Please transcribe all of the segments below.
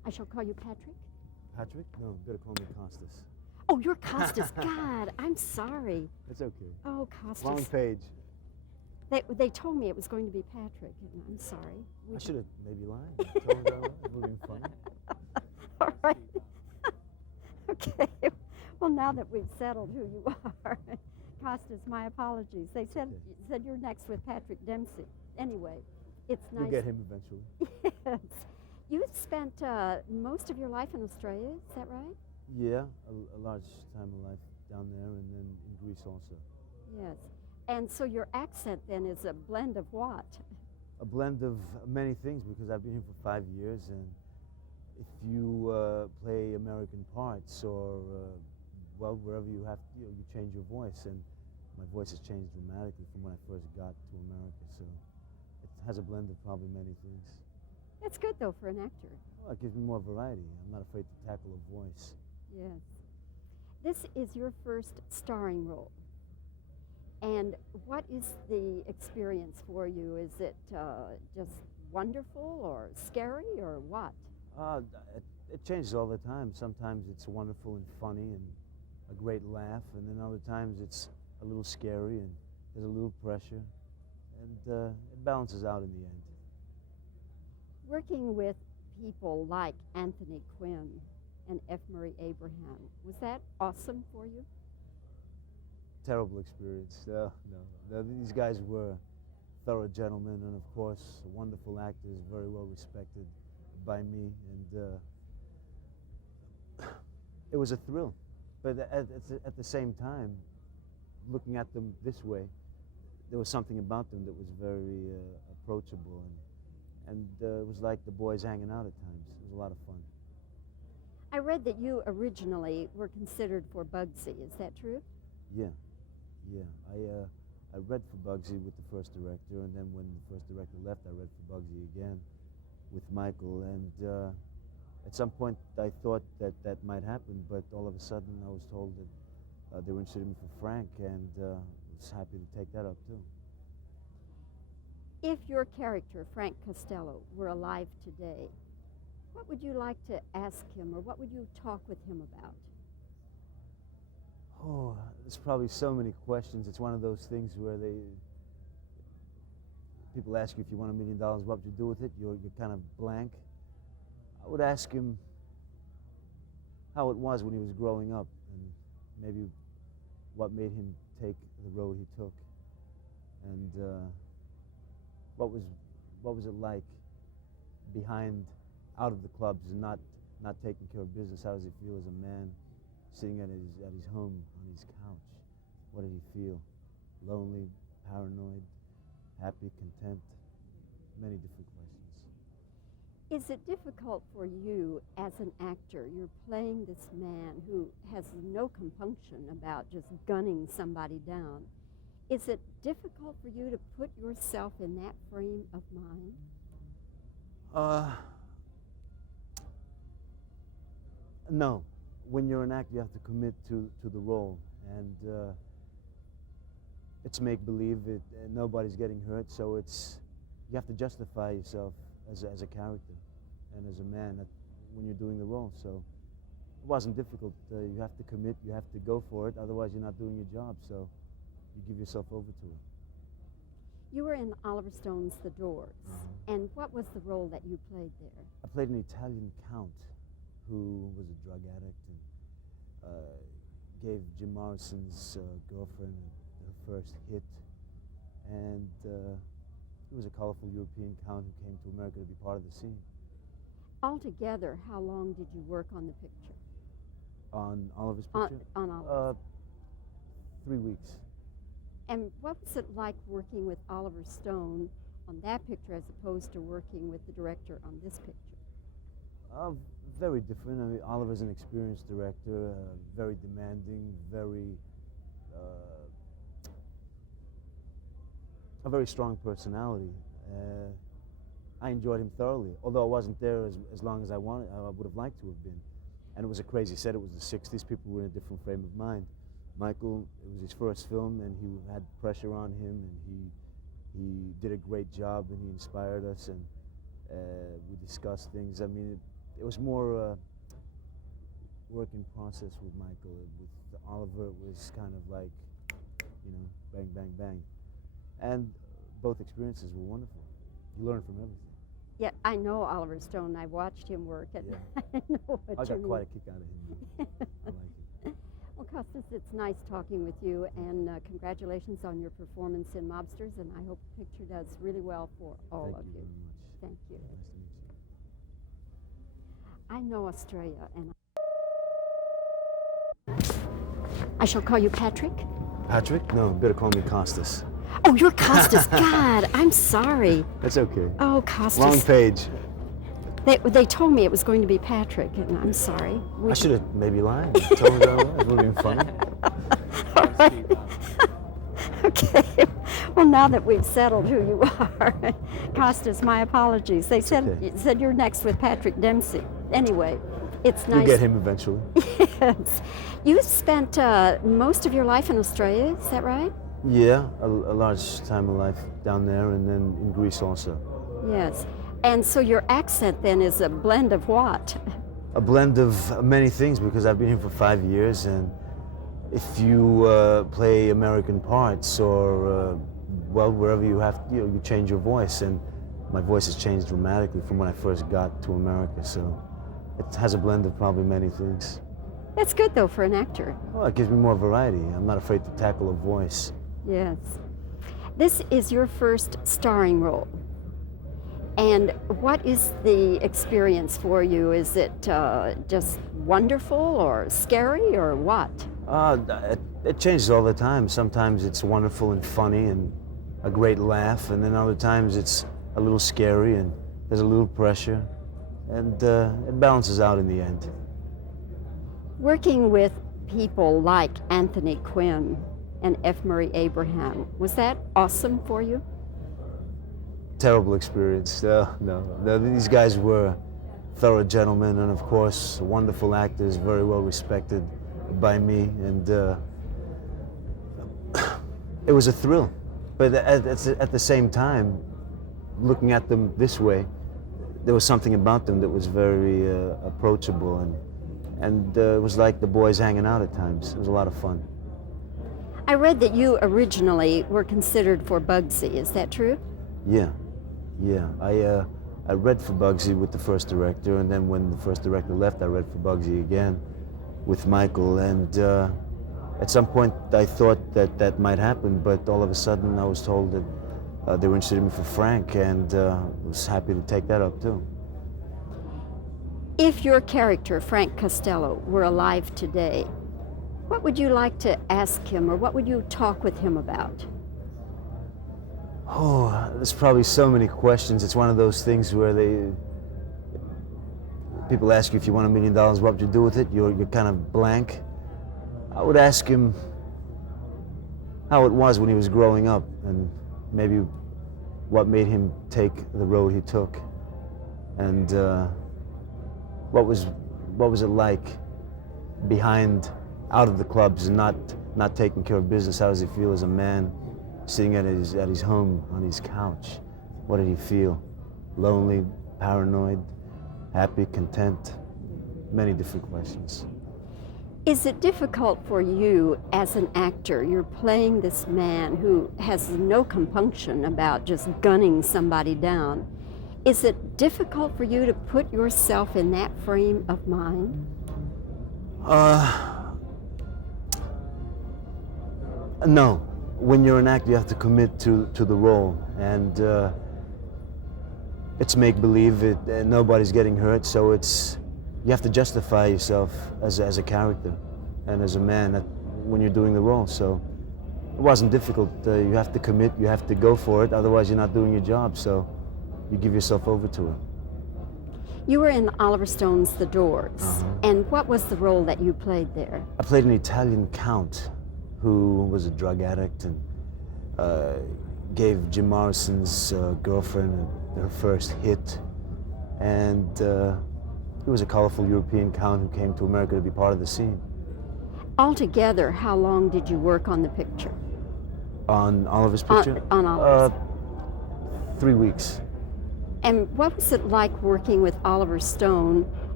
I shall call you Patrick. Patrick? No, you better call me Costas. Oh, you're Costas. God, I'm sorry. It's okay. Oh, Costas. Wrong page. They told me it was going to be Patrick, and I'm sorry. I should have maybe lied. Told her it would have been funny. All right. Okay. Well, now that we've settled who you are, Costas, my apologies. They said you're next with Patrick Dempsey. Anyway, it's nice. You'll get him eventually. Yes. You spent most of your life in Australia, is that right? Yeah, a large time of life down there, and then in Greece also. Yes. And so your accent then is a blend of what? A blend of many things, because I've been here for 5 years, and if you play American parts or well, wherever you have, you change your voice, and my voice has changed dramatically from when I first got to America. So it has a blend of probably many things. That's good though for an actor. Well, it gives me more variety. I'm not afraid to tackle a voice. Yes. This is your first starring role. And what is the experience for you? Is it just wonderful or scary or what? It changes all the time. Sometimes it's wonderful and funny and a great laugh, and then other times it's a little scary and there's a little pressure, and it balances out in the end. Working with people like Anthony Quinn and F. Murray Abraham, was that awesome for you? Terrible experience. No. These guys were thorough gentlemen, and of course, wonderful actors, very well respected by me, and it was a thrill. But at the same time, looking at them this way, there was something about them that was very approachable, and it was like the boys hanging out at times. It was a lot of fun. I read that you originally were considered for Bugsy. Is that true? Yeah. I read for Bugsy with the first director, and then when the first director left, I read for Bugsy again with Michael, and at some point I thought that might happen, but all of a sudden I was told that they were interested in me for Frank, and was happy to take that up too. If your character, Frank Costello, were alive today, what would you like to ask him, or what would you talk with him about? Oh, there's probably so many questions. It's one of those things where people ask you if you won $1 million, what would you do with it? You're kind of blank. I would ask him how it was when he was growing up, and maybe what made him take the road he took, and what was it like behind, out of the clubs, and not taking care of business. How does he feel as a man sitting at his home on his couch? What did he feel? Lonely, paranoid, happy, content? Many different questions. Is it difficult for you as an actor? You're playing this man who has no compunction about just gunning somebody down. Is it difficult for you to put yourself in that frame of mind? No. When you're an actor, you have to commit to the role, and it's make-believe. Nobody's getting hurt, so you have to justify yourself as a character and as a man when you're doing the role. So it wasn't difficult. You have to commit, you have to go for it, otherwise you're not doing your job, so you give yourself over to it. You were in Oliver Stone's The Doors, and what was the role that you played there? I played an Italian count who was a drug addict and gave Jim Morrison's girlfriend her first hit, and he was a colorful European count who came to America to be part of the scene. Altogether, how long did you work on the picture? On Oliver's picture? On Oliver's. 3 weeks. And what was it like working with Oliver Stone on that picture as opposed to working with the director on this picture? Very different. I mean, Oliver's an experienced director, very demanding, a very strong personality. I enjoyed him thoroughly, although I wasn't there as long as I would have liked to have been. And it was a crazy set. It was the 60s. People were in a different frame of mind. Michael, it was his first film, and he had pressure on him, and he did a great job, and he inspired us, and we discussed things. I mean, it was more work in process with Michael. With Oliver, it was kind of like, you know, bang, bang, bang. And both experiences were wonderful. You learn from everything. Yeah, I know Oliver Stone. I watched him work, and Yeah. I know what I you got mean. quite a kick out of him. I like it. Well, Costas, it's nice talking with you, and congratulations on your performance in Mobsters, and I hope the picture does really well for all Thank of you you. very much. Thank you. Nice to meet you. I know Australia, and I shall call you Patrick. Patrick? No, better call me Costas. Oh, you're Costas. God, I'm sorry. That's okay. Oh, Costas. Wrong page. They told me it was going to be Patrick, and I'm sorry. I should have maybe lied. Told me that I was. It would have been funny. All right. Okay. Well, now that we've settled who you are, Costas, my apologies. They said okay. said you're next with Patrick Dempsey. Anyway, it's nice. You'll get him eventually. Yes. You spent most of your life in Australia, is that right? Yeah, a large time of life down there, and then in Greece also. Yes. And so your accent then is a blend of what? A blend of many things, because I've been here for 5 years, and if you play American parts or well, wherever you have, you change your voice, and my voice has changed dramatically from when I first got to America. So it has a blend of probably many things. That's good though for an actor. Well, it gives me more variety. I'm not afraid to tackle a voice. Yes. This is your first starring role. And what is the experience for you? Is it just wonderful or scary or what? It changes all the time. Sometimes it's wonderful and funny and a great laugh, and then other times it's a little scary and there's a little pressure, and it balances out in the end. Working with people like Anthony Quinn and F. Murray Abraham, was that awesome for you? Terrible experience. No, these guys were thorough gentlemen, and of course wonderful actors, very well respected by me, and it was a thrill. But at the same time, looking at them this way, there was something about them that was very approachable, and it was like the boys hanging out at times. It was a lot of fun. I read that you originally were considered for Bugsy. Is that true? Yeah. I read for Bugsy with the first director, and then when the first director left, I read for Bugsy again with Michael, and at some point I thought that might happen, but all of a sudden I was told that they were interested in me for Frank, and was happy to take that up too. If your character, Frank Costello, were alive today, what would you like to ask him, or what would you talk with him about? Oh, there's probably so many questions. It's one of those things where people ask you if you won $1 million, what would you do with it? You're kind of blank. I would ask him how it was when he was growing up, and maybe what made him take the road he took, and what was it like out of the clubs and not taking care of business? How does he feel as a man sitting at his home on his couch? What did he feel? Lonely, paranoid, happy, content? Many different questions. Is it difficult for you as an actor? You're playing this man who has no compunction about just gunning somebody down. Is it difficult for you to put yourself in that frame of mind? No. When you're an actor, you have to commit to the role, and it's make-believe. Nobody's getting hurt, so you have to justify yourself as a character and as a man when you're doing the role. So it wasn't difficult. You have to commit. You have to go for it. Otherwise, you're not doing your job. So you give yourself over to it. You were in Oliver Stone's The Doors, and what was the role that you played there? I played an Italian count who was a drug addict and gave Jim Morrison's girlfriend her first hit. And he was a colorful European count who came to America to be part of the scene. Altogether, how long did you work on the picture? On Oliver's picture? On Oliver's. 3 weeks. And what was it like working with Oliver Stone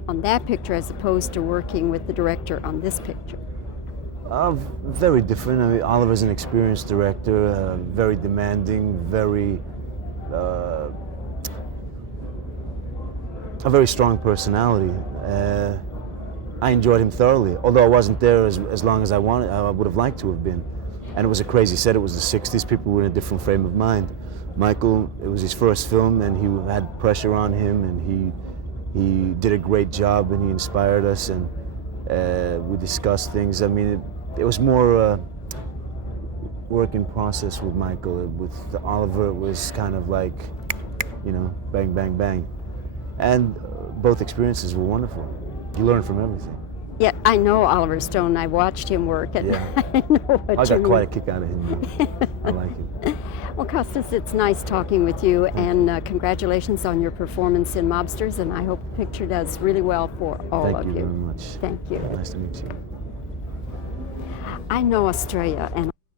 on that picture as opposed to working with the director on this picture? Very different. I mean, Oliver's an experienced director, very demanding, a very strong personality. I enjoyed him thoroughly, although I wasn't there as long as I would have liked to have been. And it was a crazy set. It was the 60s. People were in a different frame of mind. Michael, it was his first film, and he had pressure on him, and he did a great job, and he inspired us, and we discussed things. I mean, it was more work in process with Michael. With Oliver, it was kind of like, you know, bang, bang, bang. And both experiences were wonderful. You learn from everything. Yeah, I know Oliver Stone. I watched him work, and Yeah. I know what I you got quite a kick out of him. I like it. Well, Costas, it's nice talking with you, and congratulations on your performance in Mobsters, and I hope the picture does really well for all of you. Thank you very much. Thank you. Nice to meet you. I know Australia, and